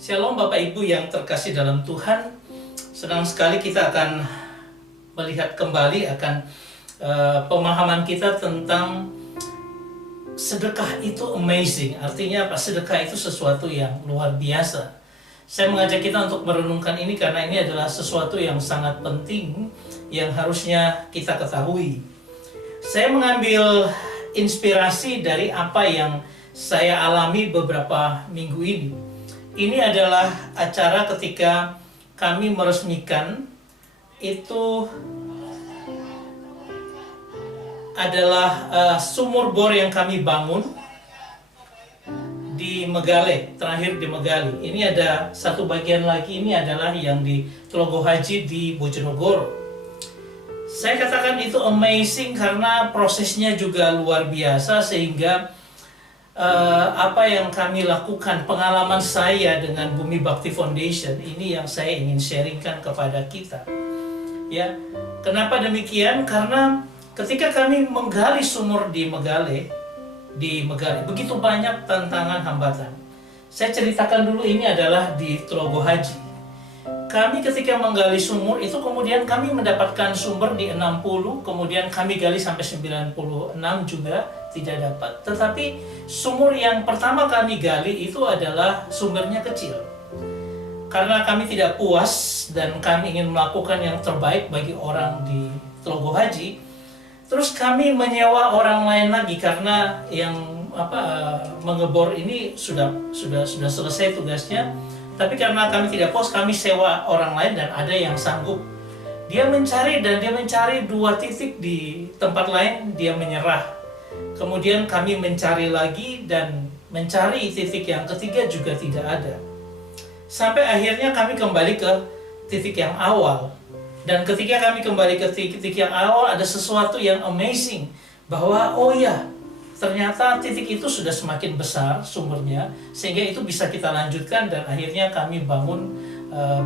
Shalom Bapak Ibu yang terkasih dalam Tuhan. Senang sekali kita akan melihat kembali akan pemahaman kita tentang sedekah itu amazing. Artinya apa? Sedekah itu sesuatu yang luar biasa. Saya mengajak kita untuk merenungkan ini karena ini adalah sesuatu yang sangat penting yang harusnya kita ketahui. Saya mengambil inspirasi dari apa yang saya alami beberapa minggu ini. Ini adalah acara ketika kami meresmikan, itu adalah sumur bor yang kami bangun di Megale, terakhir di Megali. Ini ada satu bagian lagi, ini adalah yang di Telogo Haji di Bojonegoro. Saya katakan itu amazing karena prosesnya juga luar biasa, sehingga apa yang kami lakukan, pengalaman saya dengan Bumi Bakti Foundation, ini yang saya ingin sharingkan kepada kita. Ya, kenapa demikian? Karena ketika kami menggali sumur di Megale, begitu banyak tantangan hambatan. Saya ceritakan dulu, ini adalah di Telogo Haji. Kami ketika menggali sumur itu kemudian kami mendapatkan sumber di 60, kemudian kami gali sampai 96 juga tidak dapat. Tetapi sumur yang pertama kami gali itu adalah sumbernya kecil. Karena kami tidak puas dan kami ingin melakukan yang terbaik bagi orang di Telogo Haji, terus kami menyewa orang lain lagi karena yang mengebor ini sudah selesai tugasnya. Tapi karena kami tidak puas, kami sewa orang lain dan ada yang sanggup. Dia mencari dua titik di tempat lain, dia menyerah. Kemudian kami mencari lagi dan mencari titik yang ketiga juga tidak ada. Sampai akhirnya kami kembali ke titik yang awal. Dan ketika kami kembali ke titik yang awal, ada sesuatu yang amazing. Bahwa oh ya, ternyata titik itu sudah semakin besar sumbernya, sehingga itu bisa kita lanjutkan, dan akhirnya kami bangun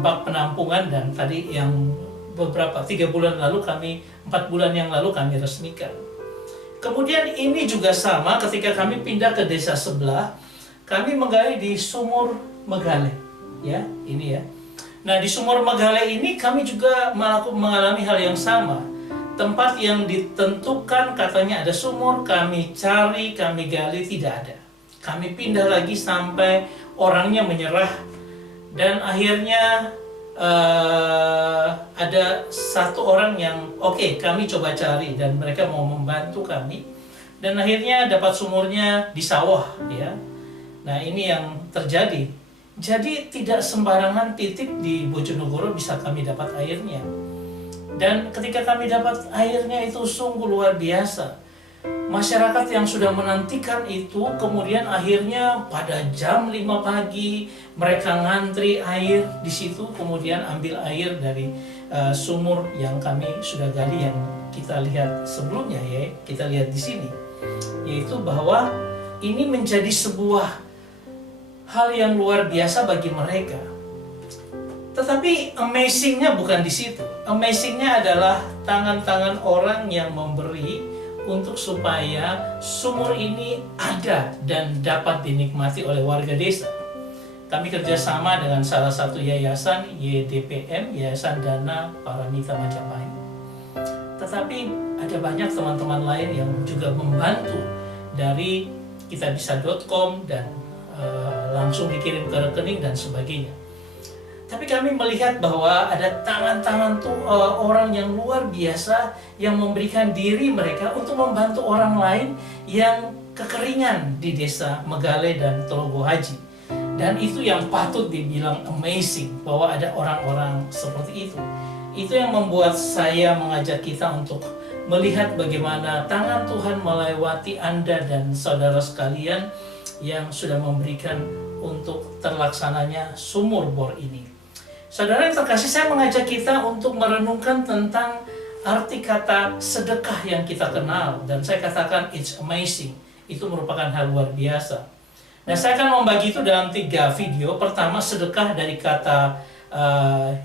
bak penampungan, dan tadi yang 4 bulan yang lalu kami resmikan. Kemudian ini juga sama ketika kami pindah ke desa sebelah, kami menggali di sumur Megale, ya ini ya. Nah di sumur Megale ini kami juga mengalami hal yang sama. Tempat yang ditentukan katanya ada sumur, kami cari, kami gali, tidak ada. Kami pindah lagi sampai orangnya menyerah. Dan akhirnya ada satu orang yang kami coba cari dan mereka mau membantu kami. Dan akhirnya dapat sumurnya di sawah, ya. Nah ini yang terjadi. Jadi tidak sembarangan titik di Bojonegoro bisa kami dapat airnya. Dan ketika kami dapat airnya itu sungguh luar biasa. Masyarakat yang sudah menantikan itu kemudian akhirnya pada jam 5 pagi mereka ngantri air di situ, kemudian ambil air dari sumur yang kami sudah gali yang kita lihat sebelumnya, ya. Kita lihat di sini. Yaitu bahwa ini menjadi sebuah hal yang luar biasa bagi mereka. Tetapi amazingnya bukan di situ. Amazingnya adalah tangan-tangan orang yang memberi untuk supaya sumur ini ada dan dapat dinikmati oleh warga desa. Kami kerjasama dengan salah satu yayasan, YDPM, Yayasan Dana Paramita Majapahit. Tetapi ada banyak teman-teman lain yang juga membantu dari kitabisa.com dan langsung dikirim ke rekening dan sebagainya. Tapi kami melihat bahwa ada tangan-tangan orang yang luar biasa yang memberikan diri mereka untuk membantu orang lain yang kekeringan di desa Megale dan Telogo Haji. Dan itu yang patut dibilang amazing, bahwa ada orang-orang seperti itu. Itu yang membuat saya mengajak kita untuk melihat bagaimana tangan Tuhan melewati Anda dan saudara sekalian yang sudah memberikan untuk terlaksananya sumur bor ini. Saudara yang terkasih, saya mengajak kita untuk merenungkan tentang arti kata sedekah yang kita kenal. Dan saya katakan it's amazing. Itu merupakan hal luar biasa. Nah, saya akan membagi itu dalam 3 video. Pertama, sedekah dari kata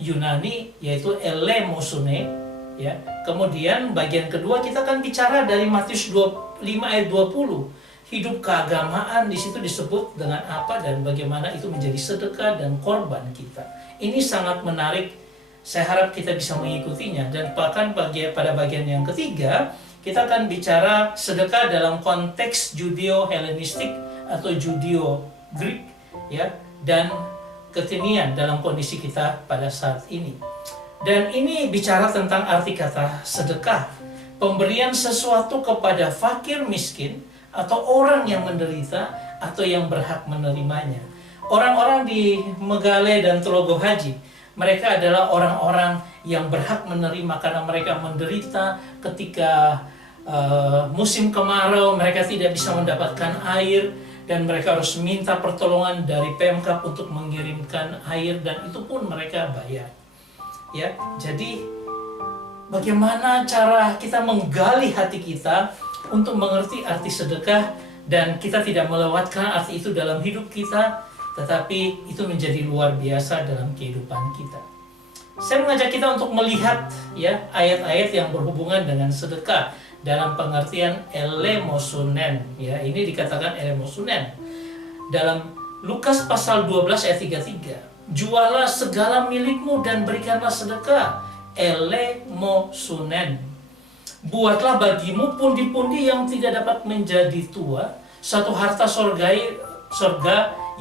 Yunani, yaitu elemosune, ya. Kemudian bagian kedua kita akan bicara dari Matius 5 ayat 20, hidup keagamaan di situ disebut dengan apa dan bagaimana itu menjadi sedekah dan korban kita. Ini sangat menarik. Saya harap kita bisa mengikutinya. Dan bahkan pada bagian yang ketiga, kita akan bicara sedekah dalam konteks Judeo-Helenistik atau Judeo-Greek, ya, dan kekinian dalam kondisi kita pada saat ini. Dan ini bicara tentang arti kata sedekah, pemberian sesuatu kepada fakir miskin atau orang yang menderita atau yang berhak menerimanya. Orang-orang di Megale dan Telogo Haji, mereka adalah orang-orang yang berhak menerima karena mereka menderita ketika musim kemarau, mereka tidak bisa mendapatkan air dan mereka harus minta pertolongan dari Pemkab untuk mengirimkan air, dan itu pun mereka bayar. Ya, jadi bagaimana cara kita menggali hati kita untuk mengerti arti sedekah, dan kita tidak melewatkan arti itu dalam hidup kita, tetapi itu menjadi luar biasa dalam kehidupan kita. Saya mengajak kita untuk melihat, ya, ayat-ayat yang berhubungan dengan sedekah dalam pengertian elemosunen. Ya, ini dikatakan elemosunen dalam Lukas pasal 12 ayat 33. Jualah segala milikmu dan berikanlah sedekah, elemosunen. Buatlah bagimu pundi-pundi yang tidak dapat menjadi tua, satu harta sorga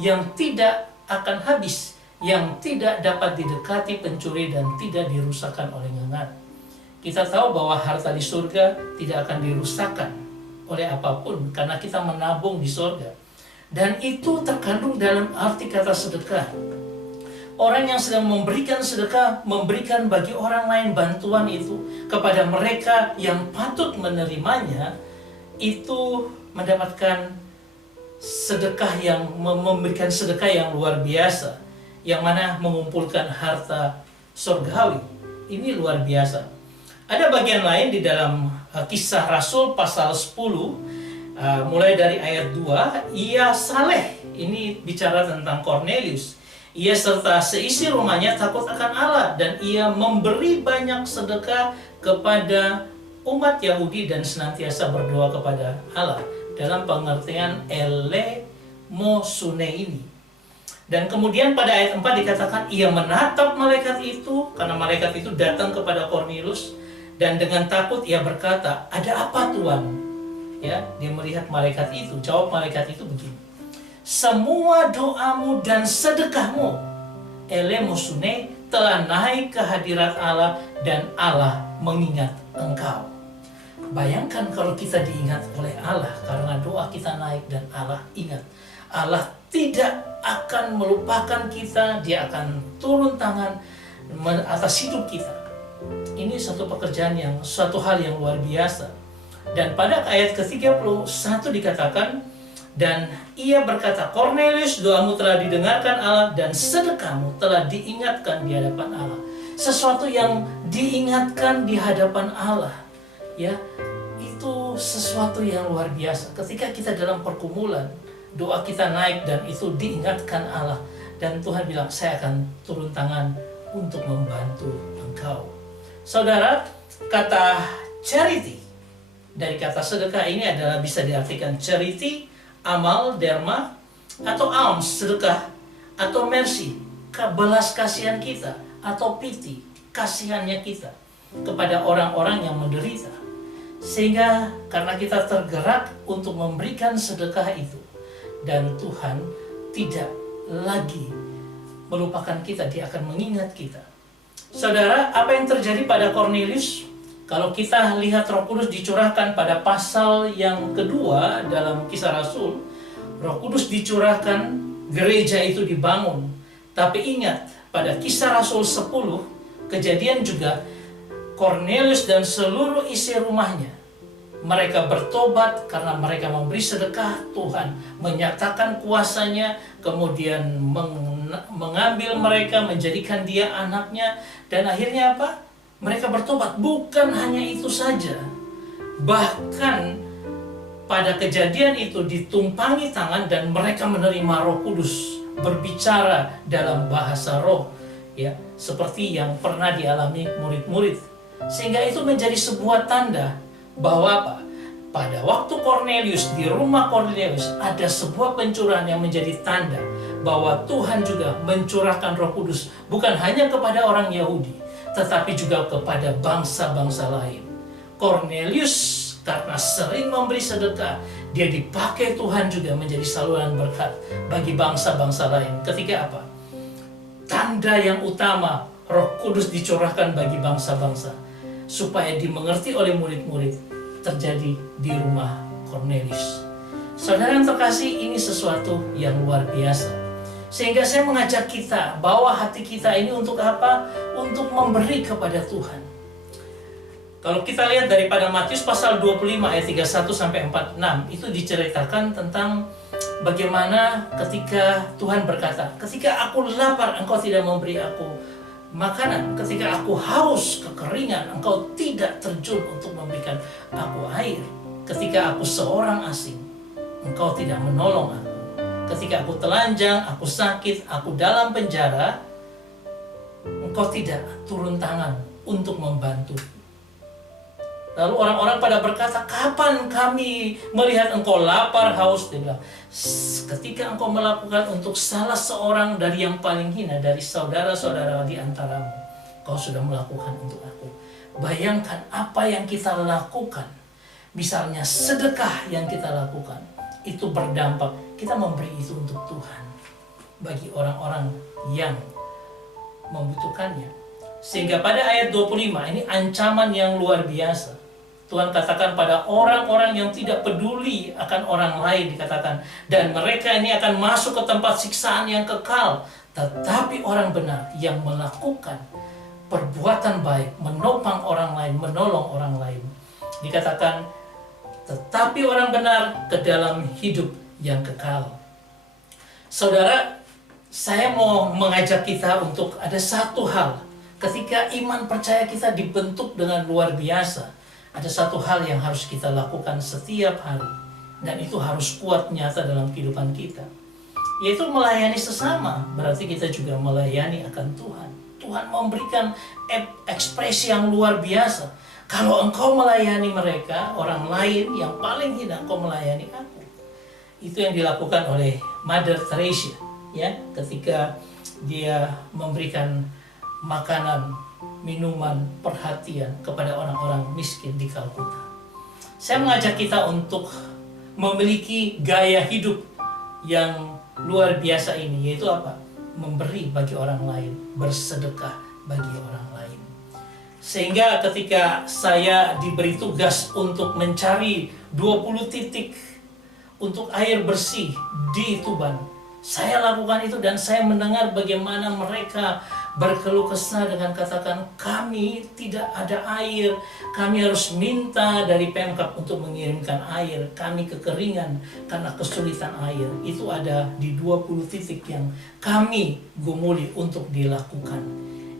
yang tidak akan habis, yang tidak dapat didekati pencuri dan tidak dirusakkan oleh ngengat. Kita tahu bahwa harta di surga tidak akan dirusakkan oleh apapun karena kita menabung di surga. Dan itu terkandung dalam arti kata sedekah. Orang yang sedang memberikan sedekah, memberikan bagi orang lain bantuan itu kepada mereka yang patut menerimanya, itu mendapatkan sedekah yang memberikan sedekah yang luar biasa, yang mana mengumpulkan harta surgawi. Ini luar biasa. Ada bagian lain di dalam Kisah Rasul pasal 10, mulai dari ayat 2, ia saleh. Ini bicara tentang Cornelius. Ia serta seisi rumahnya takut akan Allah, dan ia memberi banyak sedekah kepada umat Yahudi dan senantiasa berdoa kepada Allah dalam pengertian elemosune ini. Dan kemudian pada ayat 4 dikatakan ia menatap malaikat itu, karena malaikat itu datang kepada Cornelius, dan dengan takut ia berkata, "Ada apa, Tuan?" Ya, dia melihat malaikat itu. Jawab malaikat itu begini, "Semua doamu dan sedekahmu, elemosune, telah naik ke hadirat Allah dan Allah mengingat engkau." Bayangkan kalau kita diingat oleh Allah karena doa kita naik dan Allah ingat. Allah tidak akan melupakan kita, Dia akan turun tangan atas hidup kita. Ini suatu hal yang luar biasa. Dan pada ayat ke-31 dikatakan, dan ia berkata, "Cornelius, doamu telah didengarkan Allah dan sedekahmu telah diingatkan di hadapan Allah." Sesuatu yang diingatkan di hadapan Allah, ya, itu sesuatu yang luar biasa. Ketika kita dalam pergumulan, doa kita naik dan itu diingatkan Allah, dan Tuhan bilang, "Saya akan turun tangan untuk membantu engkau." Saudara, kata charity dari kata sedekah ini adalah bisa diartikan charity, amal, derma, atau alms, sedekah, atau mercy, belas kasihan kita, atau pity, kasihannya kita kepada orang-orang yang menderita. Sehingga karena kita tergerak untuk memberikan sedekah itu, dan Tuhan tidak lagi melupakan kita, Dia akan mengingat kita. Saudara, apa yang terjadi pada Cornelius? Kalau kita lihat Roh Kudus dicurahkan pada pasal yang kedua dalam Kisah Rasul, Roh Kudus dicurahkan, gereja itu dibangun. Tapi ingat, pada Kisah Rasul 10, kejadian juga, Cornelius dan seluruh isi rumahnya, mereka bertobat karena mereka memberi sedekah. Tuhan menyatakan kuasanya, kemudian mengambil mereka, menjadikan dia anaknya, dan akhirnya apa? Mereka bertobat. Bukan hanya itu saja, bahkan pada kejadian itu ditumpangi tangan dan mereka menerima Roh Kudus, berbicara dalam bahasa roh, ya, seperti yang pernah dialami murid-murid. Sehingga itu menjadi sebuah tanda bahwa apa? pada waktu Cornelius, di rumah Cornelius, ada sebuah pencurahan yang menjadi tanda bahwa Tuhan juga mencurahkan Roh Kudus bukan hanya kepada orang Yahudi, tetapi juga kepada bangsa-bangsa lain. Cornelius karena sering memberi sedekah, dia dipakai Tuhan juga menjadi saluran berkat bagi bangsa-bangsa lain. Ketika apa? Tanda yang utama Roh Kudus dicurahkan bagi bangsa-bangsa supaya dimengerti oleh murid-murid terjadi di rumah Cornelius. Saudara yang terkasih, ini sesuatu yang luar biasa. Sehingga saya mengajak kita bahwa hati kita ini untuk apa? Untuk memberi kepada Tuhan. Kalau kita lihat daripada Matius pasal 25 ayat 31 sampai 46, itu diceritakan tentang bagaimana ketika Tuhan berkata, ketika aku lapar engkau tidak memberi aku makanan, ketika aku haus kekeringan engkau tidak terjun untuk memberikan aku air, ketika aku seorang asing engkau tidak menolong aku, ketika aku telanjang, aku sakit, aku dalam penjara, engkau tidak turun tangan untuk membantu. Lalu orang-orang pada berkata, kapan kami melihat engkau lapar, haus? Dia bilang, ketika engkau melakukan untuk salah seorang dari yang paling hina, dari saudara-saudara di antaramu, kau sudah melakukan untuk aku. Bayangkan apa yang kita lakukan. Misalnya sedekah yang kita lakukan, itu berdampak. Kita memberi itu untuk Tuhan, bagi orang-orang yang membutuhkannya. Sehingga pada ayat 25, ini ancaman yang luar biasa. Tuhan katakan pada orang-orang yang tidak peduli akan orang lain, dikatakan, dan mereka ini akan masuk ke tempat siksaan yang kekal. Tetapi orang benar yang melakukan perbuatan baik, menopang orang lain, menolong orang lain, dikatakan, tetapi orang benar ke dalam hidup yang kekal. Saudara, saya mau mengajak kita untuk ada satu hal. Ketika iman percaya kita dibentuk dengan luar biasa, ada satu hal yang harus kita lakukan setiap hari, dan itu harus kuat nyata dalam kehidupan kita, yaitu melayani sesama. Berarti kita juga melayani akan Tuhan. Tuhan memberikan ekspresi yang luar biasa. Kalau engkau melayani mereka, orang lain yang paling hina, engkau melayani aku. Itu yang dilakukan oleh Mother Teresa, ya, ketika dia memberikan makanan, minuman, perhatian kepada orang-orang miskin di Kalkuta. Saya mengajak kita untuk memiliki gaya hidup yang luar biasa ini, yaitu apa? Memberi bagi orang lain, bersedekah bagi orang lain. Sehingga ketika saya diberi tugas untuk mencari 20 titik untuk air bersih di Tuban, saya lakukan itu dan saya mendengar bagaimana mereka berkeluh kesah dengan katakan, kami tidak ada air, kami harus minta dari Pemkab untuk mengirimkan air, kami kekeringan karena kesulitan air. Itu ada di 20 titik yang kami gumuli untuk dilakukan.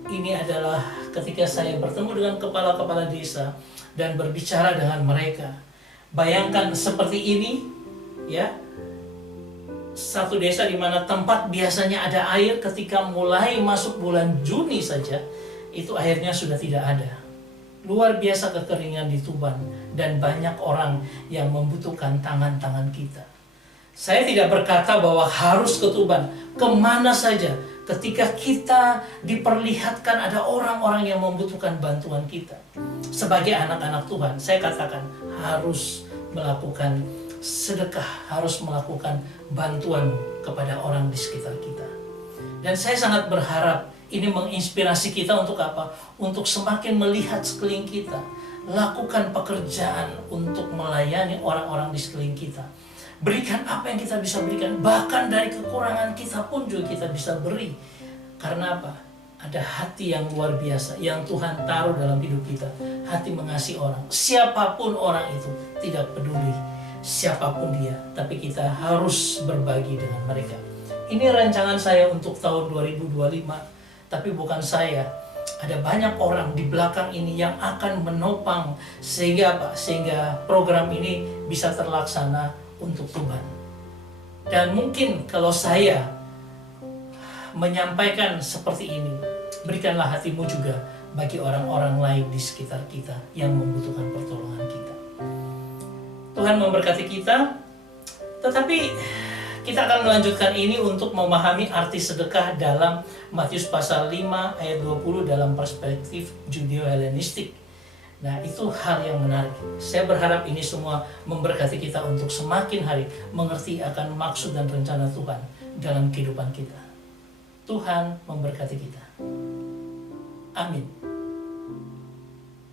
Ini adalah ketika saya bertemu dengan kepala-kepala desa dan berbicara dengan mereka. Bayangkan seperti ini, ya, satu desa di mana tempat biasanya ada air, ketika mulai masuk bulan Juni saja, itu airnya sudah tidak ada. Luar biasa kekeringan di Tuban, dan banyak orang yang membutuhkan tangan-tangan kita. Saya tidak berkata bahwa harus ke Tuban, kemana saja. Ketika kita diperlihatkan ada orang-orang yang membutuhkan bantuan kita, sebagai anak-anak Tuhan, saya katakan harus melakukan sedekah, harus melakukan bantuan kepada orang di sekitar kita. Dan saya sangat berharap ini menginspirasi kita untuk apa? Untuk semakin melihat sekeliling kita, lakukan pekerjaan untuk melayani orang-orang di sekeliling kita. Berikan apa yang kita bisa berikan, bahkan dari kekurangan kita pun juga kita bisa beri. Karena apa? Ada hati yang luar biasa yang Tuhan taruh dalam hidup kita, hati mengasihi orang, siapapun orang itu, tidak peduli siapapun dia, tapi kita harus berbagi dengan mereka. Ini rancangan saya untuk tahun 2025, tapi bukan saya. Ada banyak orang di belakang ini yang akan menopang sehingga apa? Sehingga program ini bisa terlaksana untuk Tuhan. Dan mungkin kalau saya menyampaikan seperti ini, berikanlah hatimu juga bagi orang-orang lain di sekitar kita yang membutuhkan pertolongan kita. Tuhan memberkati kita. Tetapi kita akan melanjutkan ini untuk memahami arti sedekah dalam Matius pasal 5 ayat 20 dalam perspektif Judeo-Helenistik. Nah, itu hal yang menarik. Saya berharap ini semua memberkati kita untuk semakin hari mengerti akan maksud dan rencana Tuhan dalam kehidupan kita. Tuhan memberkati kita. Amin.